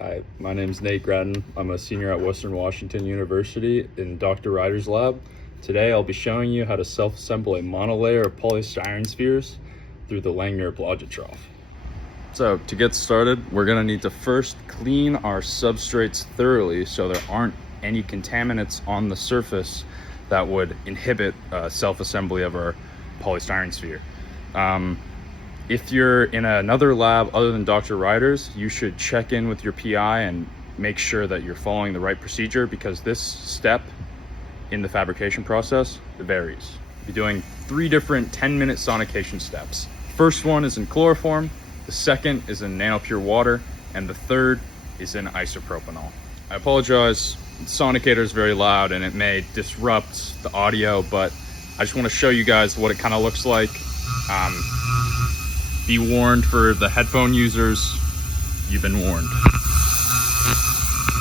Hi, my name's Nate Gratton. I'm a senior at Western Washington University in Dr. Ryder's lab. Today I'll be showing you how to self-assemble a monolayer of polystyrene spheres through the Langmuir-Blodgett Trough. So to get started, we're gonna need to first clean our substrates thoroughly so there aren't any contaminants on the surface that would inhibit self-assembly of our polystyrene sphere. If you're in another lab other than Dr. Ryder's, you should check in with your PI and make sure that you're following the right procedure, because this step in the fabrication process varies. You're doing 3 different 10-minute sonication steps. First one is in chloroform, the second is in nanopure water, and the third is in isopropanol. I apologize, the sonicator is very loud and it may disrupt the audio, but I just want to show you guys what it kind of looks like. Be warned for the headphone users, you've been warned.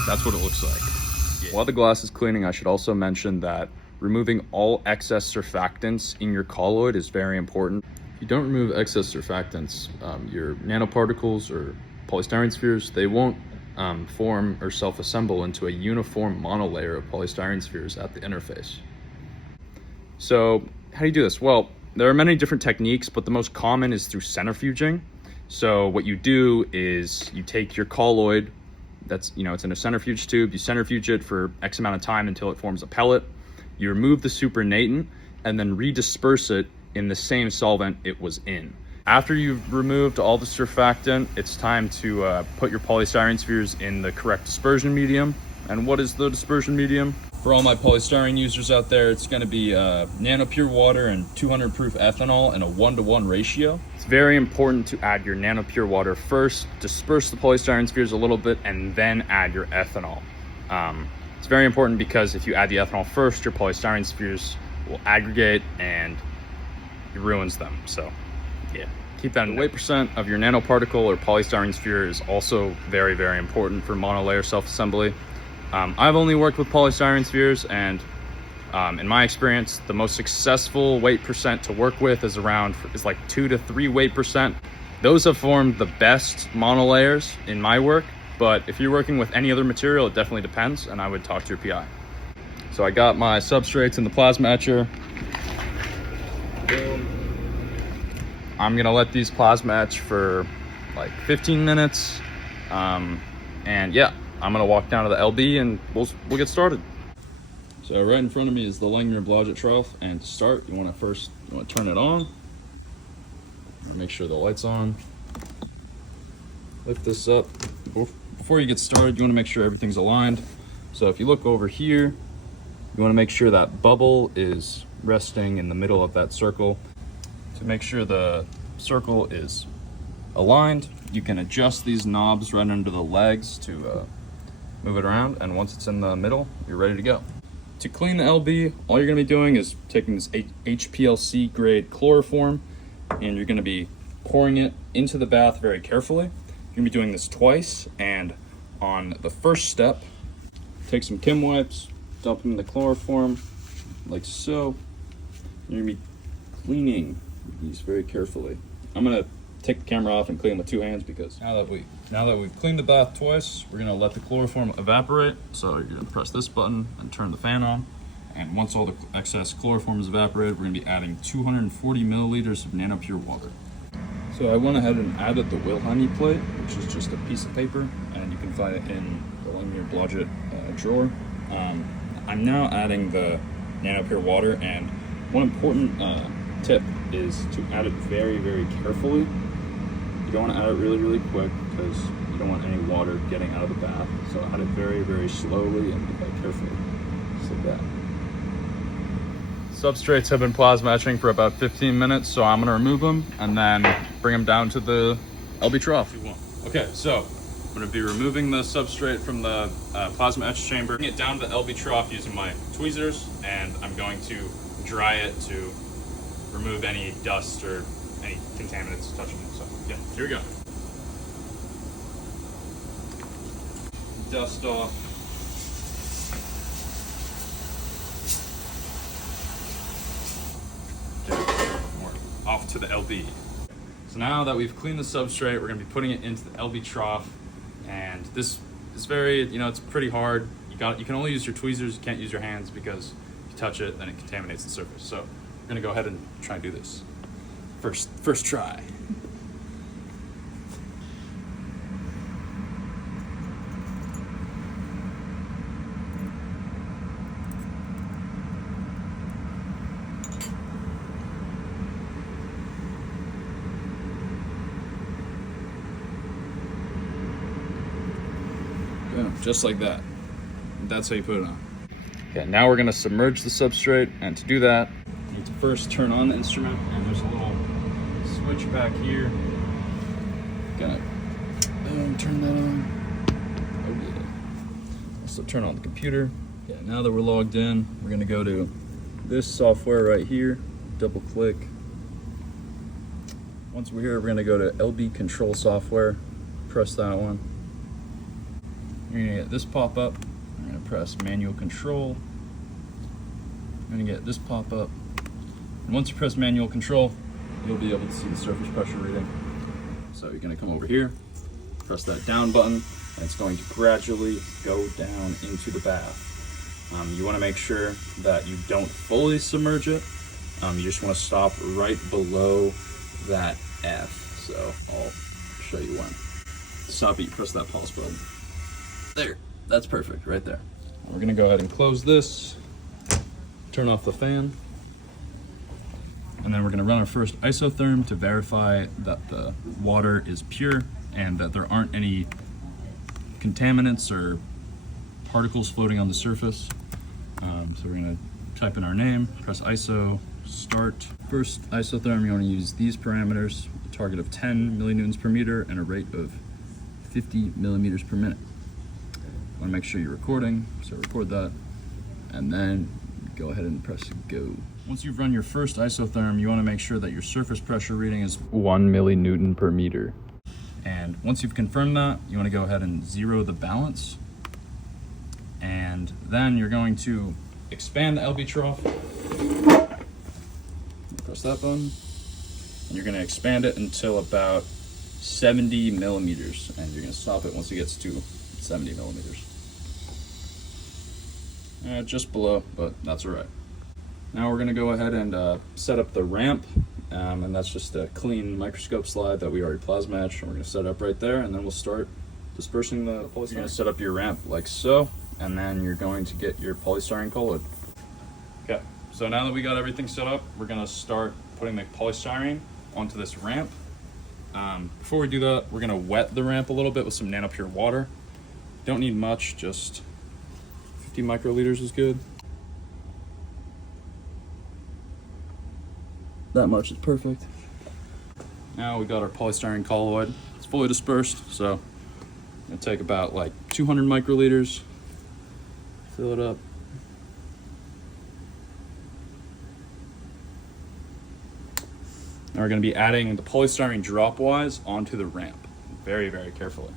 That's what it looks like. Yeah. While the glass is cleaning, I should also mention that removing all excess surfactants in your colloid is very important. If you don't remove excess surfactants, your nanoparticles or polystyrene spheres, they won't form or self-assemble into a uniform monolayer of polystyrene spheres at the interface. So how do you do this? Well, there are many different techniques, but the most common is through centrifuging. So what you do is you take your colloid that's, it's in a centrifuge tube, you centrifuge it for X amount of time until it forms a pellet. You remove the supernatant and then redisperse it in the same solvent it was in. After you've removed all the surfactant, it's time to put your polystyrene spheres in the correct dispersion medium. And what is the dispersion medium? For all my polystyrene users out there, it's going to be nanopure water and 200 proof ethanol in a 1-to-1 ratio. It's very important to add your nanopure water first, disperse the polystyrene spheres a little bit, and then add your ethanol. It's very important because if you add the ethanol first, your polystyrene spheres will aggregate and it ruins them. So yeah, keep that in mind. The weight percent of your nanoparticle or polystyrene sphere is also very, very important for monolayer self-assembly. I've only worked with polystyrene spheres, and in my experience, the most successful weight percent to work with is like 2 to 3 weight percent. Those have formed the best monolayers in my work, but if you're working with any other material, it definitely depends, and I would talk to your PI. So I got my substrates in the plasma etcher. I'm gonna let these plasma etch for like 15 minutes, and yeah, I'm gonna walk down to the LB and we'll get started. So right in front of me is the Langmuir-Blodgett Trough, and to start, you want to turn it on. Make sure the light's on. Lift this up. Before you get started, you want to make sure everything's aligned. So if you look over here, you want to make sure that bubble is resting in the middle of that circle. To make sure the circle is aligned, you can adjust these knobs right under the legs to move it around, and once it's in the middle, you're ready to go. To clean the LB, all you're gonna be doing is taking this HPLC grade chloroform, and you're gonna be pouring it into the bath very carefully. You're gonna be doing this twice, and on the first step, take some Kim wipes, dump them in the chloroform, like so. You're gonna be cleaning these very carefully. I'm gonna take the camera off and clean them with 2 hands, because now that we've cleaned the bath twice, we're gonna let the chloroform evaporate. So you're gonna press this button and turn the fan on. And once all the excess chloroform is evaporated, we're gonna be adding 240 milliliters of nanopure water. So I went ahead and added the Wilhelmy plate, which is just a piece of paper, and you can find it in the Langmuir-Blodgett drawer. I'm now adding the nanopure water, and one important tip is to add it very, very carefully. You don't want to add it really, really quick, because you don't want any water getting out of the bath. So add it very, very slowly and carefully, just like that. Substrates have been plasma etching for about 15 minutes, so I'm going to remove them and then bring them down to the LB trough. Okay, so I'm going to be removing the substrate from the plasma etch chamber, bring it down to the LB trough using my tweezers, and I'm going to dry it to remove any dust or any contaminants touching it. So yeah, here we go. Dust off. Okay, off to the LB. So now that we've cleaned the substrate, we're gonna be putting it into the LB trough, And this is very, it's pretty hard. You can only use your tweezers, you can't use your hands because if you touch it, then it contaminates the surface. So we're gonna go ahead and try and do this. First try. Just like that. That's how you put it on. Okay, now we're gonna submerge the substrate, and to do that, you need to first turn on the instrument, and there's a little switch back here. Gonna turn that on. Oh yeah. Also turn on the computer. Okay, now that we're logged in, we're gonna go to this software right here, double click. Once we're here, we're gonna go to LB Control Software, press that one. You're gonna get this pop up. I'm gonna press manual control. I'm gonna get this pop up. And once you press manual control, you'll be able to see the surface pressure reading. So you're gonna come over here, press that down button, and it's going to gradually go down into the bath. You wanna make sure that you don't fully submerge it. You just wanna stop right below that F. So I'll show you when. Stop it, you press that pause button. There, that's perfect right there. We're gonna go ahead and close this, turn off the fan, and then we're gonna run our first isotherm to verify that the water is pure and that there aren't any contaminants or particles floating on the surface. So we're gonna type in our name, press ISO, start. First isotherm, you wanna use these parameters, a target of 10 millinewtons per meter and a rate of 50 millimeters per minute. Want to make sure you're recording, so record that, and then go ahead and press go. Once you've run your first isotherm, you want to make sure that your surface pressure reading is 1 millinewton per meter. And once you've confirmed that, you want to go ahead and zero the balance, and then you're going to expand the LB trough. Press that button, and you're going to expand it until about 70 millimeters, and you're going to stop it once it gets to 70 millimeters. Just below, but that's all right. Now we're gonna go ahead and set up the ramp, and that's just a clean microscope slide that we already plasma etched, and we're gonna set it up right there, and then we'll start dispersing the polystyrene. You're gonna set up your ramp like so, and then you're going to get your polystyrene colloid. Okay, so now that we got everything set up, we're gonna start putting the polystyrene onto this ramp. Before we do that, we're gonna wet the ramp a little bit with some nanopure water. Don't need much, just 50 microliters is good. That much is perfect. Now we got our polystyrene colloid. It's fully dispersed, so it'll take about like 200 microliters. Fill it up. Now we're going to be adding the polystyrene dropwise onto the ramp, very, very carefully.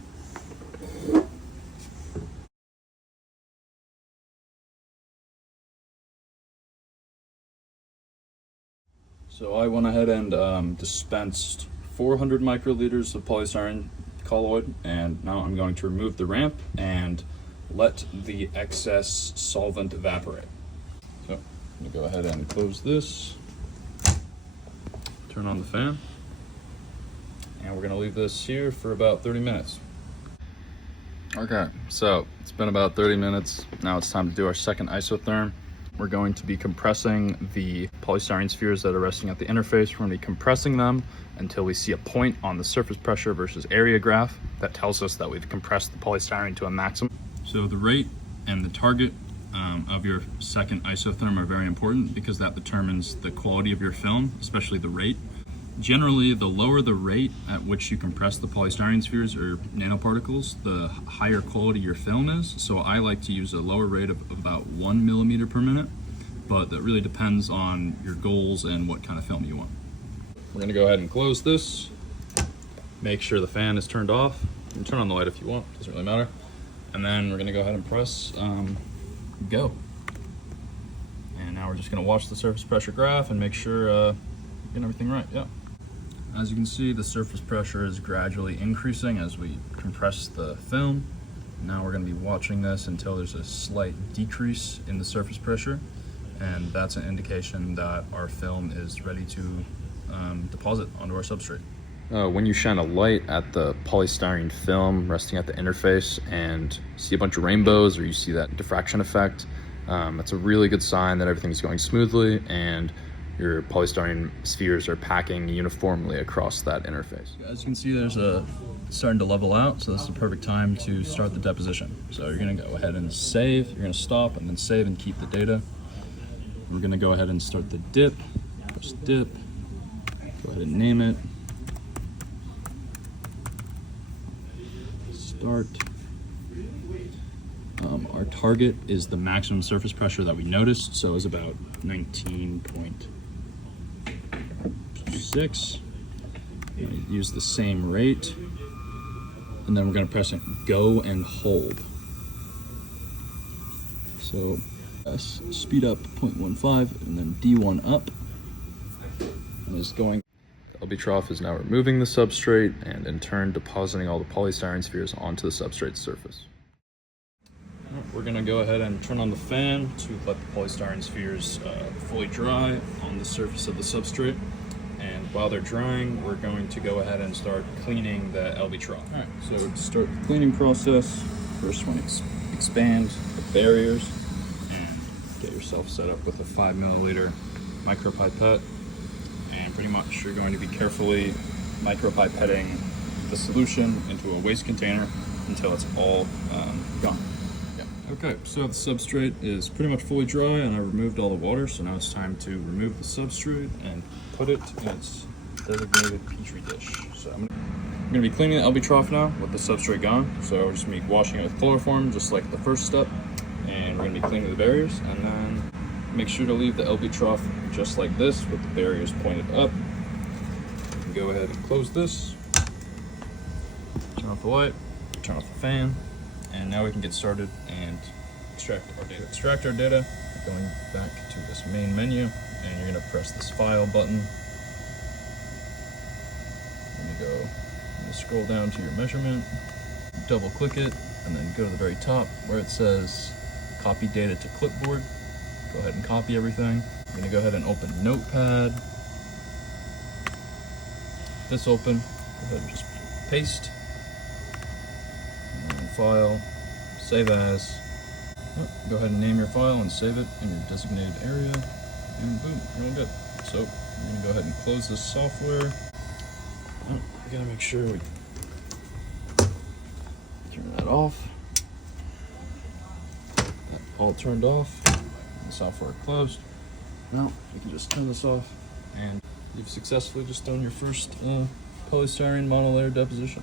So I went ahead and dispensed 400 microliters of polystyrene colloid, and now I'm going to remove the ramp and let the excess solvent evaporate. So I'm going to go ahead and close this, turn on the fan, and we're going to leave this here for about 30 minutes. Okay, so it's been about 30 minutes. Now it's time to do our second isotherm. We're going to be compressing the polystyrene spheres that are resting at the interface. We're going to be compressing them until we see a point on the surface pressure versus area graph that tells us that we've compressed the polystyrene to a maximum. So the rate and the target of your second isotherm are very important because that determines the quality of your film, especially the rate. Generally, the lower the rate at which you compress the polystyrene spheres or nanoparticles, the higher quality your film is. So I like to use a lower rate of about 1 millimeter per minute, but that really depends on your goals and what kind of film you want. We're gonna go ahead and close this. Make sure the fan is turned off. You can turn on the light if you want, doesn't really matter. And then we're gonna go ahead and press go. And now we're just gonna watch the surface pressure graph and make sure getting everything right, yeah. As you can see, the surface pressure is gradually increasing as we compress the film. Now we're going to be watching this until there's a slight decrease in the surface pressure, and that's an indication that our film is ready to deposit onto our substrate. When you shine a light at the polystyrene film resting at the interface and see a bunch of rainbows, or you see that diffraction effect, that's a really good sign that everything's going smoothly and your polystyrene spheres are packing uniformly across that interface. As you can see, there's starting to level out, so this is the perfect time to start the deposition. So you're going to go ahead and save, you're going to stop and then save and keep the data. We're going to go ahead and start the dip, press dip, go ahead and name it, start. Our target is the maximum surface pressure that we noticed, so it's about 19.6. Use the same rate, and then we're going to press go and hold. So speed up 0.15 and then D1 up, and it's going. The LB trough is now removing the substrate and in turn depositing all the polystyrene spheres onto the substrate surface. We're going to go ahead and turn on the fan to let the polystyrene spheres fully dry on the surface of the substrate. And while they're drying, we're going to go ahead and start cleaning the LB trough. All right, so to start the cleaning process, first want to expand the barriers and get yourself set up with a 5 milliliter micropipette. And pretty much you're going to be carefully micropipetting the solution into a waste container until it's all gone. Okay, so the substrate is pretty much fully dry and I removed all the water, so now it's time to remove the substrate and put it in its designated petri dish. So I'm gonna be cleaning the LB trough now with the substrate gone. So we're just gonna be washing it with chloroform, just like the first step, and we're gonna be cleaning the barriers, and then make sure to leave the LB trough just like this with the barriers pointed up. Go ahead and close this, turn off the light, turn off the fan. And now we can get started and extract our data. To extract our data, going back to this main menu, and you're gonna press this file button. You're gonna scroll down to your measurement, double click it, and then go to the very top where it says copy data to clipboard. Go ahead and copy everything. I'm gonna go ahead and open Notepad. This open, go ahead and just paste. File, save as. Go ahead and name your file and save it in your designated area, and boom, you're all good. So we're gonna go ahead and close this software. We gotta make sure we turn that off. That all turned off, the software closed. Now you can just turn this off, and you've successfully just done your first polystyrene monolayer deposition.